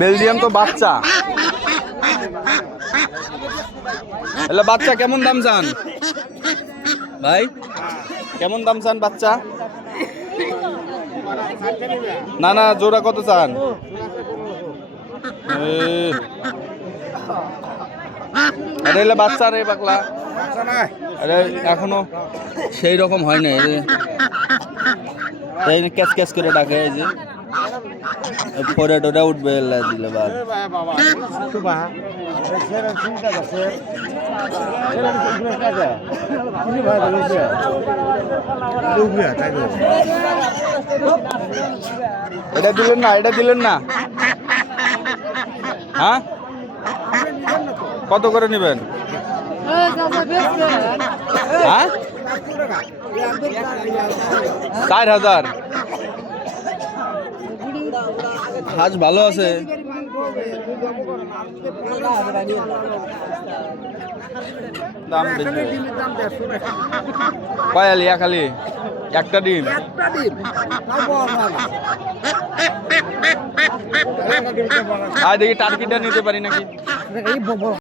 Belgium তো বাচ্চা। এলে বাচ্চা, কেমন দাম চান? ভাই, কেমন দাম চান বাচ্চা? না না, জোড়া কত চান? এলে বাচ্চা রে পাকলা আরে, এখনও সেই রকম হয় না, ক্যাচ ক্যাচ করে ডাকে, এই যে। ফোরে টোরে উঠবে দিলে এটা দিলেন না, এটা দিলেন না। হ্যাঁ? কত করে নেবেন? হ্যাঁ? চার হাজার। হাজ ভালো আছে। দাম বেশি। কয় আলিয়া খালি একটা ডিম? আর দেখি টার্কিটা নিতে পারি নাকি?